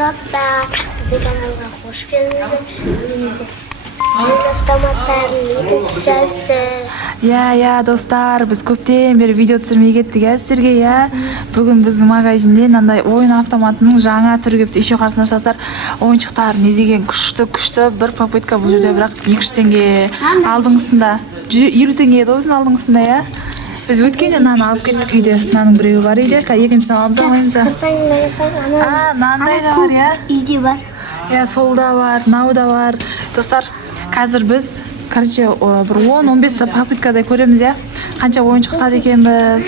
dostlar. Bize kanalına hoş geldiniz. Автоматтарын өткізді. Я, достар, біз көптен бері видео түсірмей кеттік сіздерге, Бүгін біз магазинде мынандай ойын автоматының жаңа түрі келіпті. Еще қарсына жасар ойыншықтар не деген күшті бір попытка бұл жерде, бірақ 200 теңге алдыңғысында 50 теңге еді өзінің алдыңғысында, Біз өткенде нан алып кеттік үйде. Нанның біреуі бар еді, екіншісін аламыз Нандай да бар, Үйде бар. Сол да бар, нау да бар. Достар, қазір біз, бір 10-15 попыткада көреміз, қанша ойыншық сат екенбіз.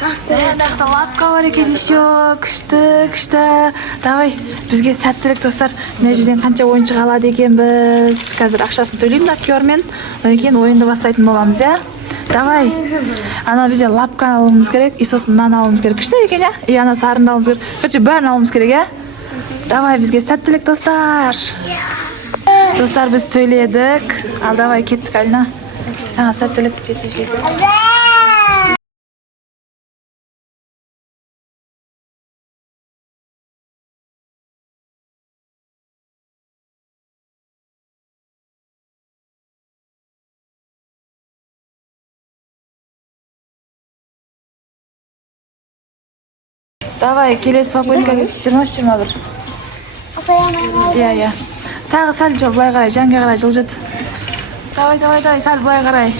Мынақта лапка бар екен еще, күшті. Давай, бізге сәттілік, достар. Мына жерден қанша ойыншық алады екенбіз. Қазір ақшасын төлейміз актермен, одан кейін ойынды бастайтын боламыз, Давай. Ана бізде лапка алуымыз керек, и сосын нан алуымыз керек. Күшті екен, И ана сарынды алуымыз керек. Бәрін алуымыз керек, Давай, бізге сәттілік, достар. Достар, біз төледік. Ал, давай, кеттік, Алина. Саңа сәттілік. Давай, келесі попыткаға 23-21. Иә. Тағы сәл былай қарай, жанға қарай жылжыт. Давай, сәл былай қарай.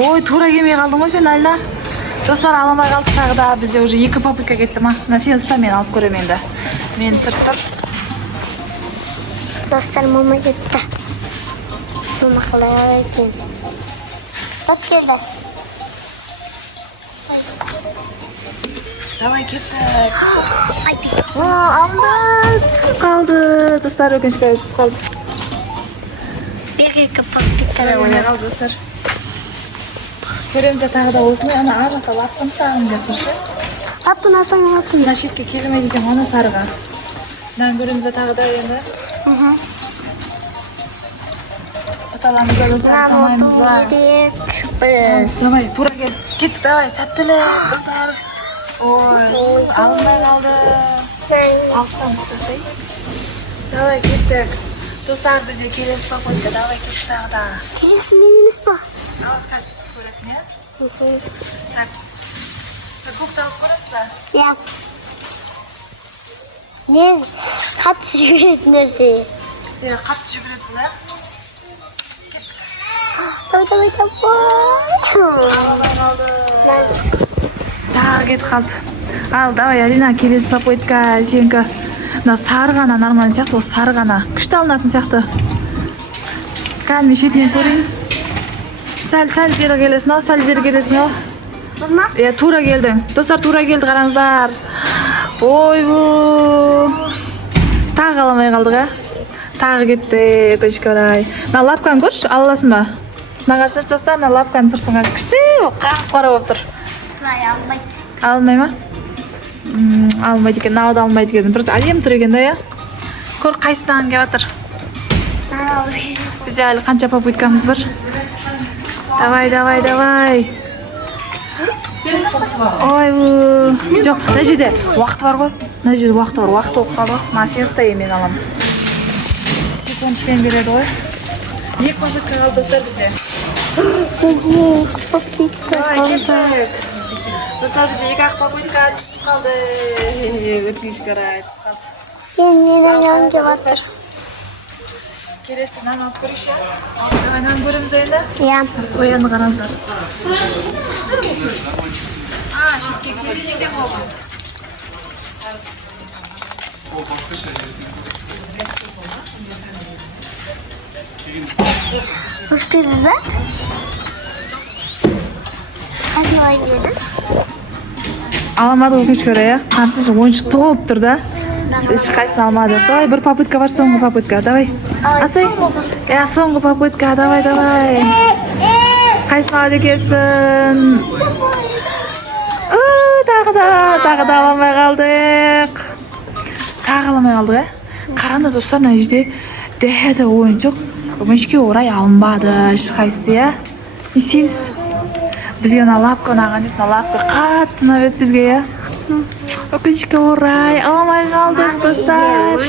Ой, тура келмей қалдың ғой сен, Алина. Достар, аламай қалды тағы да. Бізде уже 2 попытка кетті ма? Сен ұста, мен алып көрем енді. Мен сырт тұр. Достар, мама кетті. Мама қалай екен. Дос келді. Давай, кеттік. Алма, түсіп қалды. Достар, өкінішке түсіп қалды. Бір-екі попыткада Ойнай қалды, достар. Көреміз тағы да осыны, ана аржақта лапқын тағын жасыршы. Лапқын алсаң, лапқын. Мына шетке келмейді екен, ана сарыға. Мынаны көреміз тағы да енді. Оталамыз да, достар, тамаймыз ба? Давай, тура кел. Кеттік, давай, сәттілік, достар. Ой, алынбай қалды. Алыстан ұстасай. Давай, кеттік. Достар, бізде келесі попытка. Давай, кеттік тағы да. Келесі мен емес па? Алыс қазір көресің, Так. Көкті алып көресің, Иә. Мен қатты жүгіретін нәрсе. Қатты жүгіреді бұл, Давай. Алынбай қалды. Тағы кетіп қалды. Ал, давай, Алина, келесі попытка. Сенкі. Мына сары ғана нормально сияқты, осы сары ғана. Күшті алынатын сияқты. Мен шетінен көрейін. Сәл бері келесің, ау. Бұл ма? Тура келдің. Достар, тура келді, қараңыздар. Ой, тағы аламай қалдық, Тағы кетті, өкінішке орай. Мына лапканы көрші, аласың ба? Мына қаршаш, достар, мына лапканы тұрсың. Күшті, қара болып тұр. Алмай ма? Алмайды екен, науды алмайды екен. Просто әлем тұр екен, Көр қайсынан кеп атыр. Бізде әлі қанша попыткамыз бар? Давай. Ой, жоқ, мына жерде уақыт бар ғой. Уақыт болып қалды. Сен ұстай, мен алам. Секундпен береді ғой. 2 попытка қалды, достар, бізде. Давай, кеттік. Достар, бізде 2 попытка түсіп қалды. Өтінішке орай түсіп қалды. Мен ойнауым деп атыр. Келесі нан алып көрейші. Давай, нан көреміз енді. Иә. Қоянды қараңыздар. Шетке келейін деп олды. Hoş geldiniz be. Hadi oynayalım. Аламады өкінішке орай, Қарсы ойыншық толып тұр да. Ешқайсысын алмады. Давай, бір попытка бар, соңғы попытка. Давай. Асай. Соңғы попытка. Давай. Қайсын алады екенсің? Тағы да аламай қалдық. Қараңдар, достар, мына жерде дәді ойыншық. Өкінішке орай алынбады. Ешқайсы, Не істейміз? Бізге лапка ұнаған еді, лапка қатты ұнап еді бізге, Өкінішке орай аламай қалдық, достар.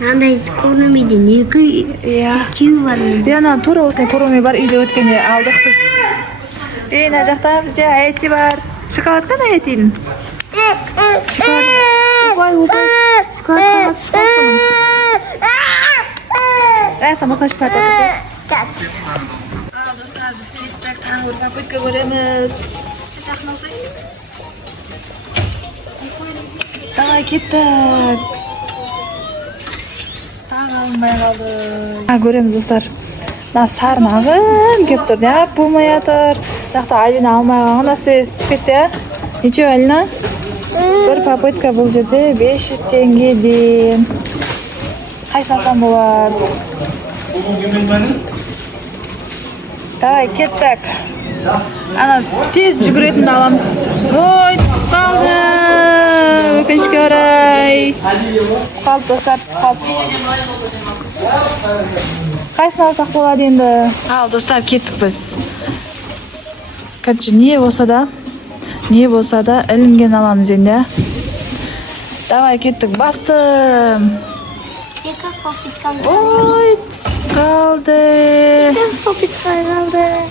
мынандай көрмейді екеуі бар. ана тура осылай көрме бар үйде өткенде алдық біз. Мына жақта бізде Аяти бар. Шоколадка Аятидің. Шоколадқа масаж шоколад. Достар, біз кеттік, таңғы бір попытка көреміз. Давай кеттік. Таң алынбай қалды. Көреміз достар. Сарнағын кеп тұр, неғап болмай атыр. Жақта Алина алмай қалған, түсіп кетті. Нече Алина? Бір попытка бұл жерде 500 теңгеден. Қайсын алсам болады? Давай, кеттік. Ана тез жүгіретінді аламыз. Ой, түсіп қалды. Өкінішке орай. Түсіп қалды, достар, түсіп қалды. Қайсын алсақ болады енді? Ал, достар, кеттік біз. Короче, не болса да ілінген аламыз енді. Давай, кеттік, бастым. Ой, қалды.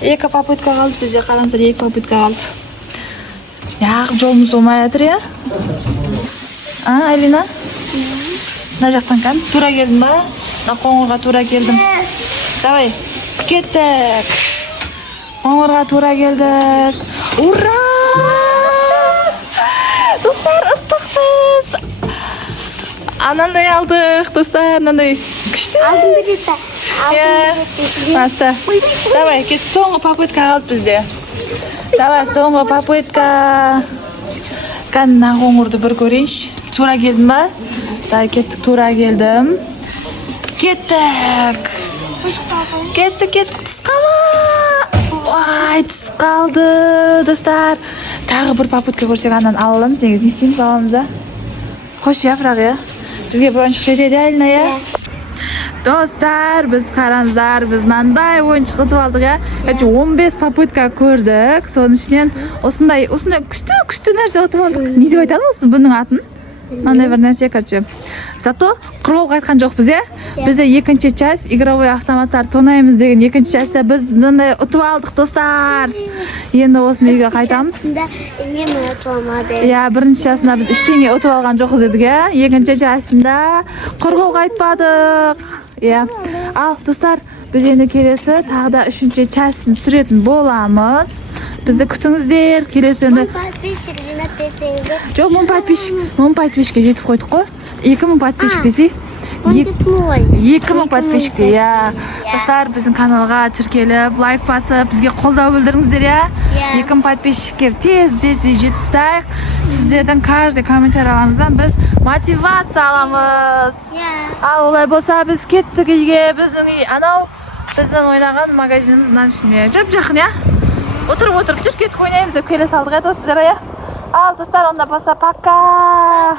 Екі попытка қалды, бізде қараңыздар, екі попытка қалды. Яғып жолымыз болмай жатыр, я? Алина? Мына жақтан кән? Тура келдің ба? Қоңырға тура келдім. Давай, кеттік. Қоңырға тура келдік. Ура! Достар, ұттықпыз. Анандай алдық, достар, анандай күшті. Алдым білетті. Баста. Давай, кет, соңғы попытка қалды бізде. Давай, соңғы попытка. Қанна қоңырды бір көрейінші. Тура келдің ба? Давай, кеттік, тура келдім. Кеттік. Түс қала. Ой, түс қалды, достар. Тағы бір попытка көрсек анан алалым. Сеңіз не істейміз аламыз, Қош, бірақ, бізге бір ойыншық жетеді, Алина, Достар, біз қараңыздар, біз мынандай ойыншық ұтып алдық, 15 попытка көрдік. Соның ішінен осындай күшті нәрсе ұтып алдық. Не деп айтады осы бұның атын? Мынандай бір нәрсе, Зато құрғыл қайтқан жоқ біз, Бізде екінші часть игровой автоматтар тонаймыз деген екінші частьта біз мынандай ұтып алдық, достар. Енді осыны үйге қайтамыз. Бірінші частьсында біз ештеңе ұтып алған жоқпыз дедік, Екінші частьсында құрғыл қайтпадық. Ал, достар, біз енді келесі тағы да үшінші частьсын түсіретін боламыз. Бізді күтіңіздер, келесі енді. Жоқ, 1000 подписчикке жетіп қойдық қой. 2000 подписчик десей. 2000 подписчикте, Достар, біздің каналға тіркеліп, лайк басып, бізге қолдау білдіріңіздер, 2000 подписчикке тез жетістайық. Сіздердің каждый комментарий аламыздан біз мотивация аламыз. Ал, олай болса, біз кеттік үйге, біздің үй анау, біздің ойнаған магазиніміз мынаның ішінде. Жақын, Отырып, жүр кеттік ойнаймыз деп келе салдық, достар, Ал, достар, онда болса, пока.